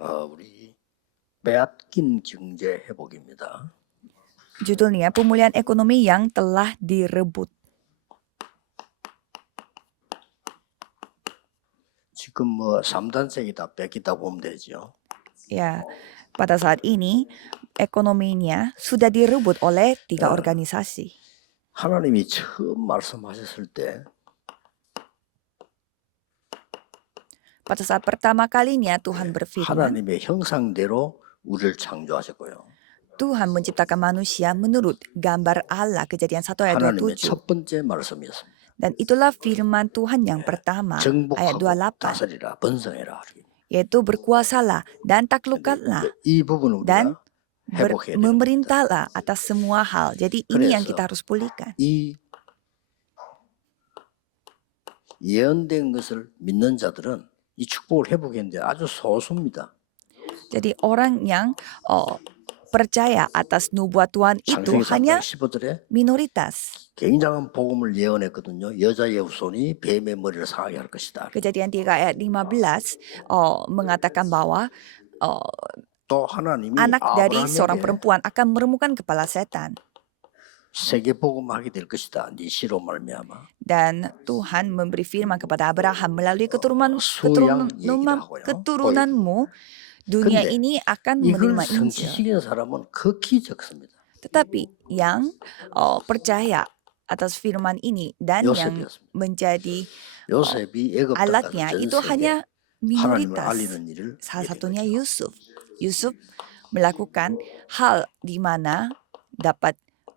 우리 빼앗긴 경제 회복입니다. Judulnya pemulihan ekonomi yang telah direbut. 지금 3단색이 다 뺏기다 보면 되죠. Ya, pada saat ini ekonominya sudah direbut oleh 3 organisasi. 하나님이 처음 말씀하셨을 때 Pada saat pertama kalinya Tuhan berfirman, 하나님의 형상대로 우리를 창조하셨고요. Tuhan menciptakan manusia menurut gambar Allah, Kejadian 1 ayat 하나님의 27. 첫 번째 말씀이었습니다. Dan itulah firman Tuhan yang pertama, ayat 정복하고 28, 다스리라 번성해라. yaitu berkuasalah dan taklukkanlah 이 부분을 dan 우리가 회복해야 됩니다. memerintahlah atas semua hal. Jadi ini yang 그래서 kita harus pulihkan. 이 예언된 것을 믿는 자들은 이 축복을 회복했는데 아주 소수입니다. Jadi orang yang percaya atas nubuat Tuhan itu 창세기 3장 hanya 15절에 minoritas. 굉장한 복음을 예언했거든요. 여자의 후손이 뱀의 머리를 상하게 할 것이다. Kejadian 3 ayat 15 mengatakan bahwa 또 하나님이 anak dari seorang 아브라함에게 perempuan akan meremukkan kepala setan. 세계 복음하게 될 것이다. 네 씨로 말미암아. Dan Tuhan memberi firman kepada Abraham melalui 수양 얘기를 하고요. keturunanmu dunia 근데 ini akan 이걸 menerima Injil. 성취시키는 사람은 극히 적습니다. Tetapi yang percaya atas firman ini dan yang 요셉이었습니다. menjadi 요셉이 애굽 땅 가서 alatnya 전 itu 세계 hanya 하나님을 minoritas. 알리는 일을 Salah 하게 된 satunya 거죠. Yusuf. Yusuf melakukan hal di mana dapat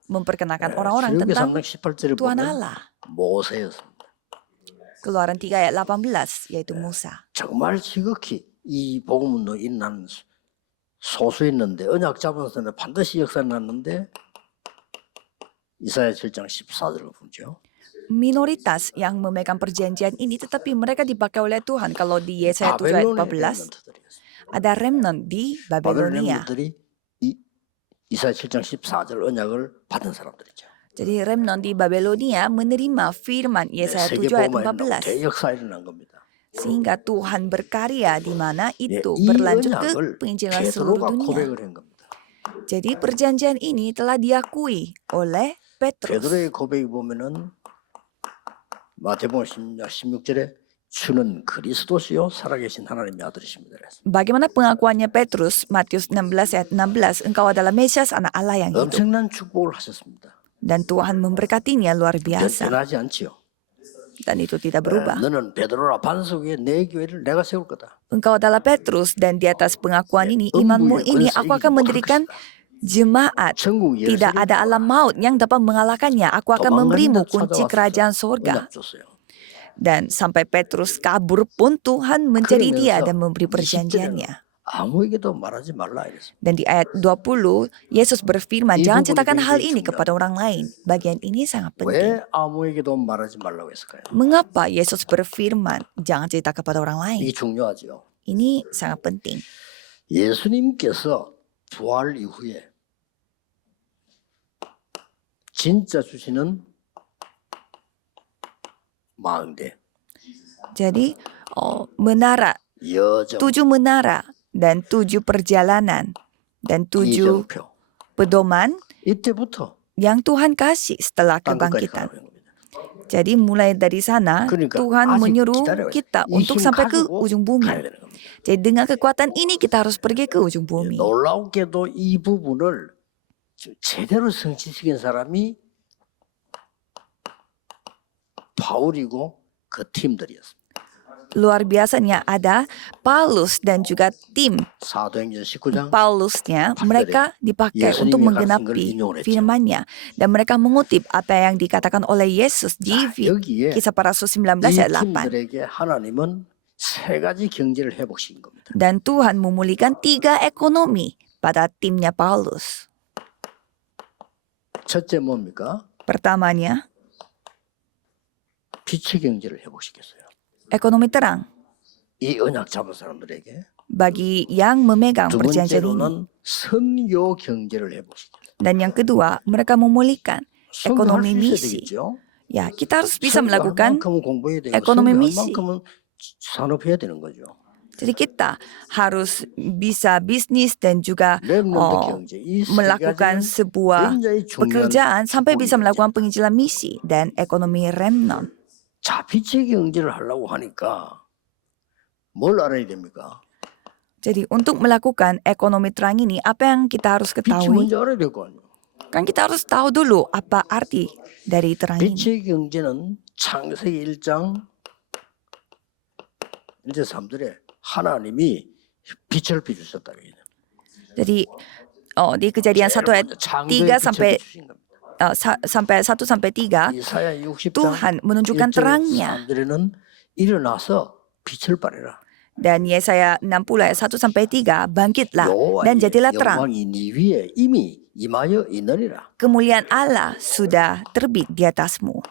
memperkenalkan orang-orang 출애굽기 tentang 3장 18절에 Tuhan 보면 Allah. 모세였습니다. Keluaran 3 ayat 18 yaitu Musa. 정말 지극히 이 복음운동 일어나는 소수였는데 언약 잡은 사람은 반드시 역사가 났는데 이사야 7장 14절을 보죠. Minoritas yang memegang perjanjian ini tetapi mereka dipakai oleh Tuhan. Kalau di Yesaya 7 ayat 14 ada remnant di Babelonia. 바벨론들이 이사야 7장 14절 언약을 받은 사람들이죠. Jadi remnant di Babelonia menerima firman Yesaya 7 ayat 14. 대역사 일어난 겁니다. Sehingga Tuhan berkarya di mana itu 이 berlanjut ke 언약을 penginjilan seluruh 베드로가 dunia. 고백을 한 겁니다. Jadi perjanjian ini telah diakui oleh Petrus. 베드로의 고백이 보면은 마태복음 16절에 주는 그리스도시요 살아계신 하나님의 아들이십니다. Bagaimana pengakuannya Petrus? Matius 16 ayat 16, engkau adalah Mesias anak Allah yang hidup. 엄청난 축복을 하셨습니다. Dan Tuhan memberkatinya luar biasa. 변하지 않지요. Dan itu tidak berubah. 너는 베드로라 반석 위에 내 교회를 내가 세울 거다. Engkau adalah Petrus dan di atas pengakuan ini, imanmu ini aku akan mendirikan jemaat. 전국 Tidak ada alam maut yang dapat mengalahkannya. Aku akan memberimu kunci kerajaan sorga. 줬어요. Dan sampai Petrus kabur pun Tuhan mencari dia dan memberi perjanjiannya. 아무에게도 말하지 말라 이랬습니다. Dan di ayat 20, Yesus berfirman, jangan ceritakan hal ini kepada orang lain. Bagian ini sangat penting. 왜 아무에게도 말하지 말라고 했을까요? Mengapa Yesus berfirman, jangan cerita kepada orang lain? 이게 중요하죠. Ini sangat penting. 예수님께서 부활 이후에 진짜 주시는 망대, Jadi, menara, 여정, 7 menara, dan 7 perjalanan, dan 7 이정표 pedoman 이때부터 yang Tuhan kasih setelah 땅 끝까지 kebangkitan. 가는 겁니다. Jadi mulai dari sana, 그러니까 Tuhan 아직 menyuruh 기다려야 kita 이 untuk 힘 sampai ke 가지고 ujung 가야 bumi. 되는 겁니다. Jadi dengan kekuatan ini kita harus pergi ke ujung bumi. 놀랍게도 이 부분을 제대로 성취시킨 사람이 바울이고 그 팀들이었습니다. Luar biasanya ada Paulus dan juga tim 사도행전 19장 Paulusnya, mereka dipakai untuk menggenapi firman-Nya. Dan mereka mengutip apa yang dikatakan oleh Yesus di 여기에 Kisah Para Rasul 19 이 ayat 8. 팀들에게 하나님은 세 가지 경제를 회복시킨 겁니다. Dan Tuhan memulihkan 3 ekonomi pada timnya Paulus. 첫째 뭡니까? Pertamanya, 빛의 경제를 회복시켰어요. ekonomi terang. 이 언약 잡은 사람들에게. Bagi yang memegang 두 perjanjian ini. 번째로는 선교 경제를 회복시켰어요. Dan yang kedua, mereka memulihkan ekonomi 선교할 수 있어야 misi. 되겠죠. Ya, kita harus bisa 선교할 melakukan 만큼은 공부해야 되고 ekonomi 선교할 misi. 만큼은 산업해야 되는 거죠. Jadi kita harus bisa bisnis dan juga 렘넌트 경제 이 세 melakukan 가지는 sebuah 굉장히 중요한 pekerjaan sampai bisa melakukan 기본이죠. penginjilan misi dan ekonomi remnant. 자, 빛의 경제를 하려고 하니까 뭘 알아야 됩니까? Jadi untuk melakukan ekonomi terang ini, apa yang kita harus 빛이 ketahui? 먼저 알아야 될 거 아니에요. Kan kita harus tahu dulu apa arti dari terang ini. 빛의 경제는 창세기 1장 1절 3절에 하나님이 빛을 비추셨다. Jadi di Kejadian 1 ayat 3 sampai sampai 1 sampai 3 이사야 60장 Tuhan menunjukkan 1절 terangnya. 3절에는 일어나서 빛을 발해라. Dan Yesaya 60 ayat 1 sampai 3 bangkitlah dan 여호와의 jadilah terang. 영광이 네 위에 이미 임하여 있느니라. Kemuliaan Allah sudah terbit di atasmu.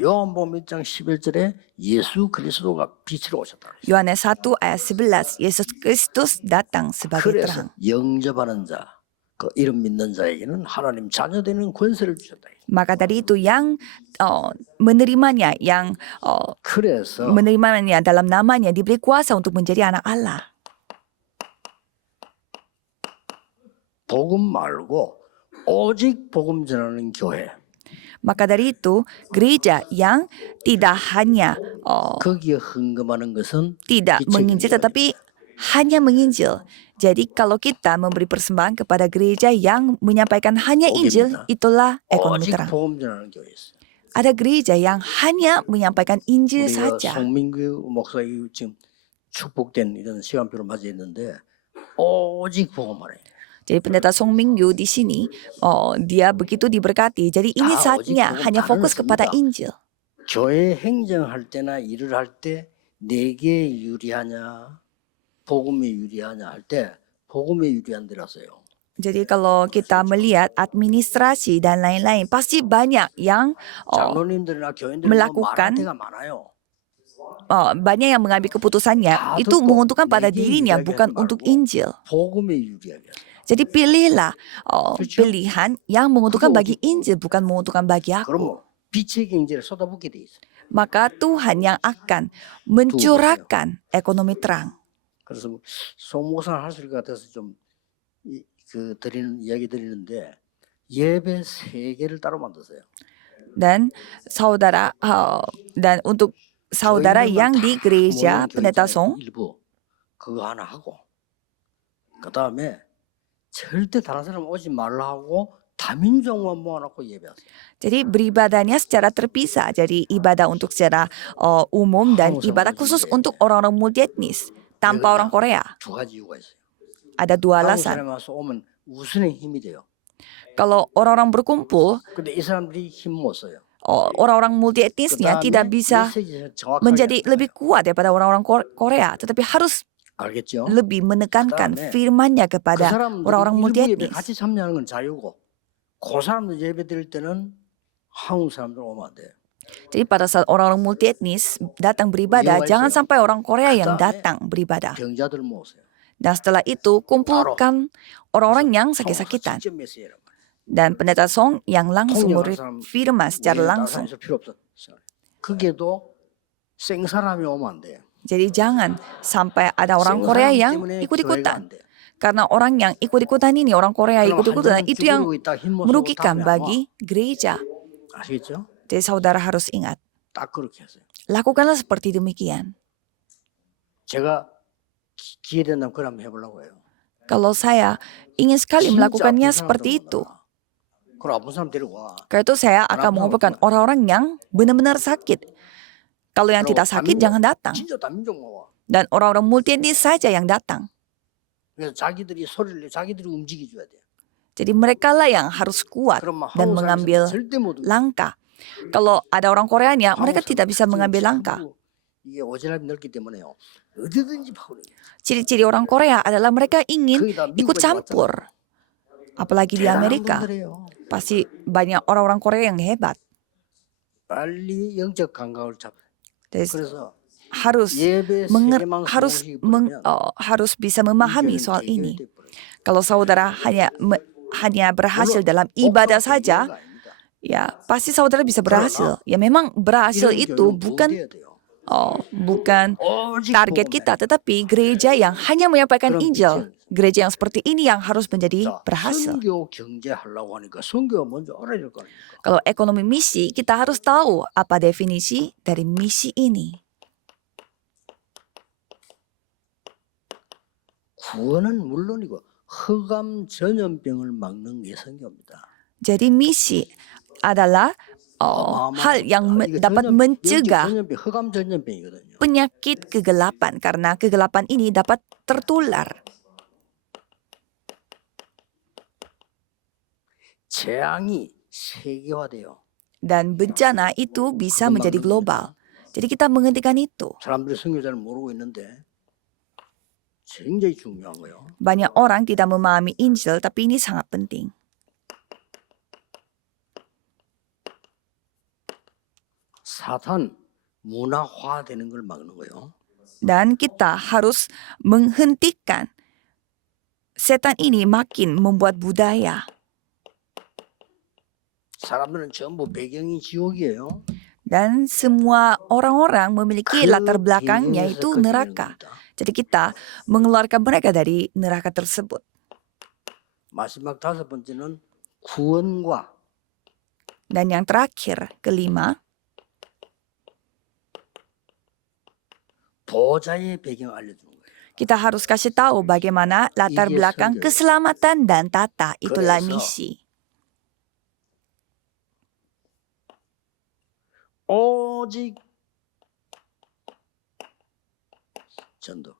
요한복음 1장 11절에 예수 그리스도가 빛으로 오셨다. Yohanes 1 ayat 11 Yesus Kristus datang sebagai 그래서 terang. 영접하는 자, 그 이름 믿는 자에게는 하나님 자녀 되는 권세를 주셨다. Maka dari itu yang menerimanya, yang 그래서 menerimanya dalam namanya diberi kuasa untuk menjadi anak Allah. 복음 말고 오직 복음 전하는 교회. Maka dari itu gereja yang tidak hanya 거기에 헌금하는 것은 tidak 빛의 menginjil 경제가 tetapi hanya menginjil. Jadi kalau kita memberi persembahan kepada gereja yang menyampaikan hanya Injil, 복음입니다. itulah ekonomi 오직 terang. 복음 전하는 교회였어요. Ada gereja yang hanya menyampaikan Injil 우리가 saja. 송민규 목사님 지금 축복된 이런 시간표를 맞이했는데 오직 복음만 해요. Jadi pendeta Song Mingyu di sini, dia begitu diberkati. Jadi ini 다 saatnya 오직 hanya 복음 fokus kepada 다르습니다. Injil. 교회 행정할 때나 일을 할 때 내게 유리하냐 복음에 유리하냐 할 때 복음에 유리한 데라서요. Jadi kalau kita melihat administrasi dan lain-lain, pasti banyak yang 장로님들이나 교인들 melakukan 말할 때가 많아요. banyak yang mengambil keputusannya 다 itu 듣고 menguntungkan pada 내게 dirinya 유리하게 bukan 하지 untuk 말고 Injil. 복음에 유리하게 하세요. Jadi pilihlah 그렇죠? pilihan yang menguntungkan 그거 bagi 어디- Injil bukan menguntungkan bagi aku. 그러면 빛의 경제를 쏟아붓게 돼 있어요. Maka Tuhan yang akan mencurahkan ekonomi terang. 그래서 송목사를 하실 것 같아서 좀 드리는 이야기 드리는데 예배 3개를 따로 만드세요. Dan saudara dan untuk saudara 교인들만 yang 다 di gereja 모이는 pendeta 교회잖아요. Song, 일부 그거 하나 하고 그 다음에 절대 다른 사람 오지 말라 하고 다민족만 모아놓고 예배하세요. jadi beribadahnya secara terpisah. Jadi ibadah untuk secara umum dan 한국 ibadah 사람들 khusus 중에 untuk orang-orang multietnis tanpa orang Korea. 두 가지 이유가 있어요. Ada dua 한국 alasan. 사람이 와서 오면 우선의 힘이 돼요. Kalau orang-orang berkumpul, 근데 이 사람들이 힘 못 써요. orang-orang multietnisnya tidak bisa 메시지를 정확하게 menjadi 해야 돼요. lebih kuat daripada orang-orang Korea, tetapi harus 알겠죠? lebih menekankan 그다음에 firman-Nya 그 kepada 사람들이 orang-orang 일부 예배 multietnis. 같이 참여하는 건 자유고 그 사람들 예배 드릴 때는 한국 사람들 오면 안 돼요. Jadi pada saat orang-orang multietnis datang beribadah, 이유가 jangan 있어요. sampai orang Korea yang 그다음에 datang beribadah. 병자들 모으세요. Dan setelah itu kumpulkan orang-orang yang 송목사 sakit-sakitan. 직접 메시지란 말이에요. Dan pendeta Song yang langsung 통역하는 memberi 사람 firman secara 우리는 다른 langsung. 사람 있을 필요 없어. 그게도 생 사람이 오면 안 돼요. Jadi jangan sampai ada orang 생 Korea 사람 yang 때문에 교회가 ikut-ikutan. 안 돼요. Karena orang yang ikut-ikutan ini, orang Korea 그럼 ikut-ikutan, 한정은 itu yang 기다리고 있다 힘못 쓰고 merugikan 다음에 안 와. bagi gereja. 아시겠죠? Jadi saudara harus ingat, 딱 그렇게 하세요. lakukanlah seperti demikian. 제가 기회 된다면 그걸 한번 해보려고 해요. Kalau saya ingin sekali 진짜 melakukannya 아픈 seperti 사람들 itu. 오거나, 그걸 아픈 사람 데리고 와. Karena itu saya akan Kenapa? mengumpulkan orang-orang yang benar-benar sakit. Kalau yang tidak sakit jangan datang. 진짜 다민족 모아. Dan orang-orang multietnis saja yang datang. 그래서 자기들이 소리를 내, 자기들이 움직여줘야 돼. Jadi mereka lah yang harus kuat 그러면 dan 한국 mengambil 사람들은 절대 못 움직여. langkah. Kalau ada orang Koreanya, mereka 한국 tidak bisa 사람들은 mengambil langkah. 전부 이게 오지랖이 넓기 때문에요. 어디든지 파고들어요. Ciri-ciri orang Korea adalah mereka ingin 거기다 ikut 미국까지 campur. Apalagi di 대단한 Amerika. 분들이에요. Pasti banyak orang-orang Korea yang hebat. 빨리 영적 감각을 잡아요. Jadi 그래서 harus 예배 menger- 세계망 harus 소식이 meng- 보면 harus bisa memahami 이제는 soal ini. 개결돼 버려요. Kalau saudara hanya berhasil 물론 dalam ibadah 복잡한 saja, 이유가 아닙니다. ya pasti saudara bisa berhasil. Ya memang berhasil 이런 itu 교회는 bukan 무대해야 돼요. bukan 오직 target 복음에. kita, tetapi gereja yang hanya menyampaikan 그런 Injil. 빛을. Gereja yang seperti ini yang harus menjadi 자, berhasil. 선교 경제 하려고 하니까 선교가 먼저 알아야 될 거 아닙니까? Kalau ekonomi misi, kita harus tahu apa definisi dari misi ini. 구원은 물론이고 흑암 전염병을 막는 게 선교입니다. Jadi misi adalah hal yang dapat mencegah 전염병, 흑암 전염병이거든요. penyakit kegelapan karena kegelapan ini dapat tertular. 재앙이 세계화돼요. Dan bencana itu bisa menjadi global. Jadi kita menghentikan itu. 사람들이 선교 잘 모르고 있는데 굉장히 중요한 거예요. Banyak orang tidak memahami Injil, tapi ini sangat penting. 사탄 문화화되는 걸 막는 거예요. Dan kita harus menghentikan setan ini makin membuat budaya. 사람들은 전부 배경이 지옥이에요. Dan semua orang-orang memiliki 그 latar belakangnya 배경에서 itu 꺼지는 neraka. 겁니다. Jadi kita mengeluarkan mereka dari neraka tersebut. 마지막 다섯 번째는 구원과 Dan yang terakhir, kelima, 보좌의 배경을 알려주는 거예요. kita harus kasih tahu bagaimana latar 이게 belakang 선교예요. keselamatan dan tata. Itulah 그래서 misi. 오직 전도.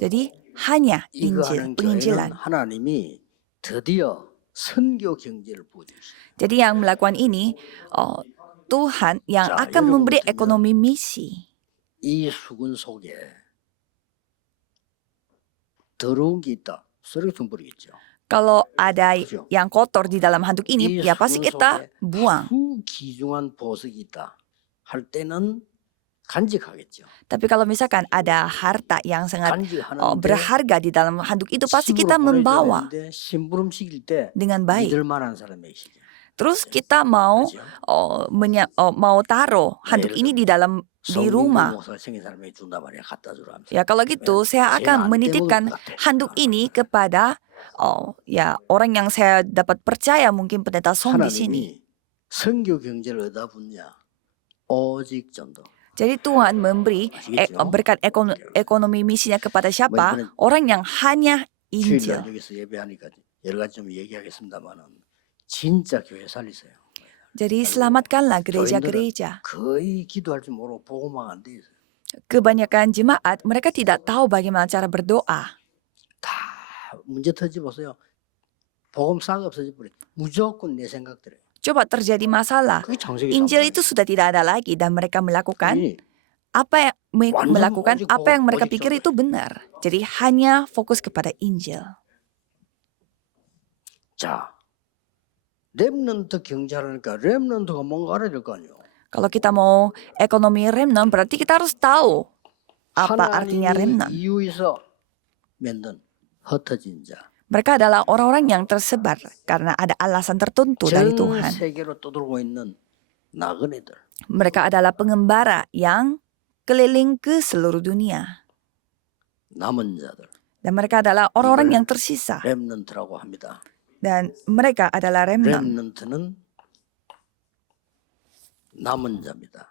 Jadi hanya 이거 Injil, 하는 교회는 penginjilan. 하나님이 드디어 선교 경제를 부어주셨어요. Jadi yang melakukan ini, Tuhan yang 자, akan 여러분 memberi 보시면 ekonomi misi. 이 수군 속에 더러운 게 있다. 쓰레기통 버리겠죠. Kalau ada 그죠? yang kotor di dalam handuk ini, 이 ya pasti 수군 kita 속에 buang. 아주 귀중한 보석이 있다 할 때는 간직하겠죠. Tapi kalau misalkan ada harta yang sangat 간직하는데 berharga di dalam handuk itu, pasti kita 심부름 membawa 보내줘야 되는데 심부름 시킬 때 dengan baik. 믿을 만한 사람이시죠. Terus kita mau 그죠? mau taruh handuk ini di dalam di rumah. 목사 생긴 사람에게 준단 말이야. 갖다 주라 하면서. Ya kalau gitu saya 제가 akan 안 menitipkan 떼먹을 것 같아. handuk ini kepada ya orang yang saya dapat percaya, mungkin pendeta Song di sini. 하나님이 선교 경제를 얻어 붙냐? 오직 전도. Jadi Tuhan memberi 아시겠죠? berkat ekonomi misinya kepada siapa? 이번엔 Orang yang hanya 주일날 Injil. 여기서 예배하니까 여러 가지 좀 얘기하겠습니다만은 진짜 교회 살리세요. Jadi selamatkanlah gereja-gereja. 거의 기도할 줄 모르고 보고만 안 돼 있어요. Kebanyakan jemaat mereka tidak tahu bagaimana cara berdoa. 다 문제 터지 보세요. 복음 싹 없어져 버려. 무조건 내 생각대로. Coba terjadi masalah. 그게 창세기 Injil itu sudah tidak ada lagi dan mereka melakukan 아니, apa yang 완전 melakukan 오직 apa yang mereka 오직 pikir 전도. itu benar. Jadi hanya fokus kepada Injil. 자, 렘넌트 경제하니까 렘넌트가 뭔가 알아야 될 거 아니에요. Kalau kita mau ekonomi remnant, berarti kita harus tahu apa artinya 하나님이 remnant. 이유에서 만든 흩어진 자. Mereka adalah orang-orang yang tersebar karena ada alasan tertentu dari 전 Tuhan. 세계로 떠돌고 있는 나그네들. Mereka adalah pengembara yang keliling ke seluruh dunia. 남은 자들. Dan mereka adalah orang-orang yang tersisa. 렘넌트라고 합니다. Dan mereka adalah remnant. 렘넌트는 남은 자입니다.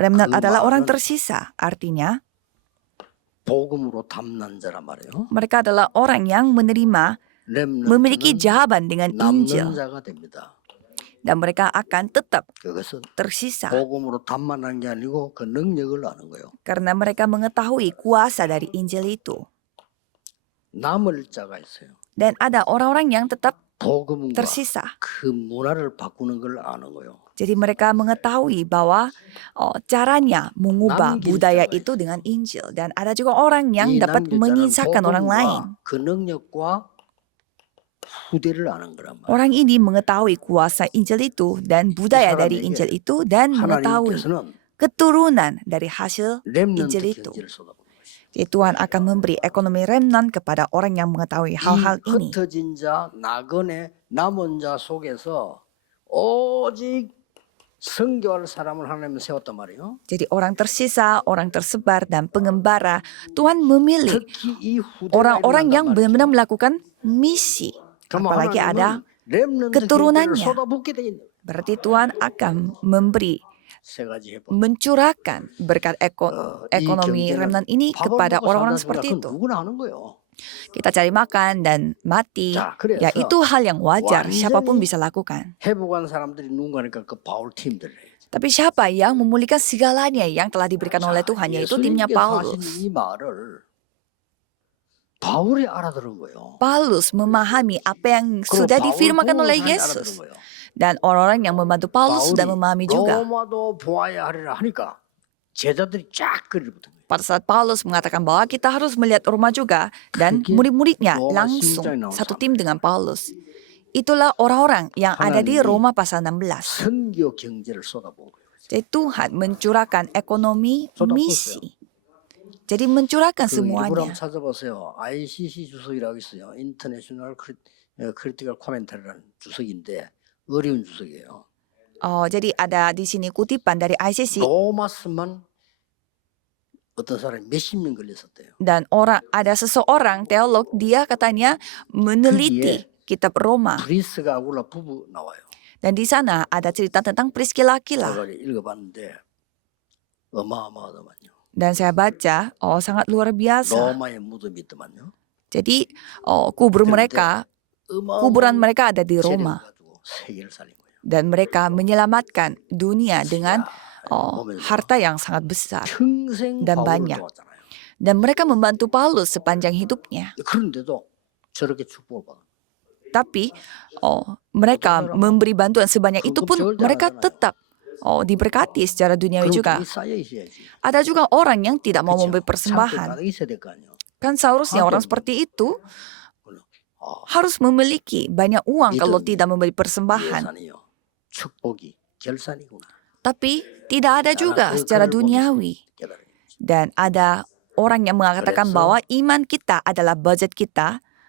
Remnant 그 adalah orang 말은 tersisa. Artinya, 복음으로 담난 자란 말이에요. mereka adalah orang yang menerima, memiliki 렘넌트는 jawaban dengan Injil. 남는 자가 됩니다. Dan mereka akan tetap 그것은 tersisa. 복음으로 담만한 게 아니고 그 능력을 아는 거예요. Karena mereka mengetahui kuasa dari Injil itu. 남을 자가 있어요. Dan ada orang-orang yang tetap 복음과 tersisa. 그 문화를 바꾸는 걸 아는 거예요. Jadi mereka mengetahui bahwa caranya mengubah 남길 budaya 자가 itu dengan Injil. Dan ada juga orang yang 이 dapat 남길 자는 menyisakan orang lain. 복음과 그 능력과 후대를 아는 거란 말이에요. Orang ini mengetahui kuasa Injil itu dan budaya dari 사람에게 Injil itu dan mengetahui 하나님께서는 keturunan dari hasil 렘넌트 Injil itu. 경제를 쏟아부는 것이에요. Jadi Tuhan akan memberi ekonomi remnant kepada orang yang mengetahui hal-hal 이 ini. 흩어진 자, 나그네, 남은 자 속에서 오직 선교할 사람을 하나님은 세웠단 말이에요. Jadi orang tersisa, orang tersebar, dan pengembara, Tuhan memilih 특히 이 후대가 orang-orang yang 일어난단 benar-benar 말이죠. melakukan misi. 그러면 Apalagi ada 하나님은 렘넌트 keturunannya. 경제를 쏟아붓게 돼 있는 Berarti Tuhan akan memberi, 세 가지 해본. mencurahkan berkat 이 ekonomi 경제는 remnant ini 밥을 kepada 먹고 orang-orang 산다 seperti 그건 itu. 누구나 하는 거예요. Kita cari makan dan mati, 자, 그래서 ya itu hal yang wajar, 완전히 siapapun bisa lakukan. 회복한 사람들이 누군가니까 그 바울 팀들 해야지. Tapi siapa yang memulihkan segalanya yang telah diberikan oleh Tuhan, yaitu timnya 예수님께서 Paulus. 하신 이 말을 바울이 알아들은 거예요. Paulus memahami apa yang 그리고 sudah 바울 difirmankan 보고 oleh 사람이 Yesus. 알아들은 거예요. Dan orang-orang yang membantu Paulus sudah memahami juga. 로마도 보아야 하리라 하니까 제자들이 쫙 거리를 붙은 거예요. Pada saat Paulus mengatakan bahwa kita harus melihat Roma juga, dan 그게 murid-muridnya Roma langsung 16장에 나온 satu 사람. tim dengan Paulus. Itulah orang-orang yang ada di 하나님이 Roma pasal 16. 선교 경제를 쏟아부은 거예요. Jadi Tuhan mencurahkan ekonomi misi. Jadi mencurahkan 그 일부러 semuanya. 한번 찾아보세요. ICC 주석이라고 있어요. 인터내셔널 크리티컬 코멘터리라는 주석인데 어려운 주석이에요. Oh, jadi ada di sini kutipan dari ICC 로마서만 어떤 사람이 몇십 명 걸렸었대요. dan ada seseorang teolog, dia katanya meneliti kitab Roma, 브리스가 아굴라 부부 나와요. dan di sana ada cerita tentang Priscilla Aquila. 제가 읽어봤는데 어마어마하더만요. Dan saya baca, sangat luar biasa. 로마의 무덤이 있더만요. Jadi kuburan mereka ada di Roma, 가지고 세계를 살린 거예요. dan mereka menyelamatkan dunia dengan harta yang sangat besar. 평생 dan 바울을 banyak. 도왔잖아요. Dan mereka membantu Paulus sepanjang hidupnya. 그런데도 저렇게 축복을 받아. Tapi mereka memberi bantuan sebanyak itu pun mereka tetap diberkati secara duniawi juga. 쌓여 있어야지. Ada juga orang yang tidak mau 그렇죠? memberi persembahan. 상태가 있어야 될 거 아니에요. Kan seharusnya orang seperti itu harus memiliki banyak uang kalau tidak memberi persembahan. 예산이요. 축복이 결산이구나. Tapi tidak ada juga secara duniawi. 깨달아요. Dan ada orang yang mengatakan bahwa iman kita adalah budget kita.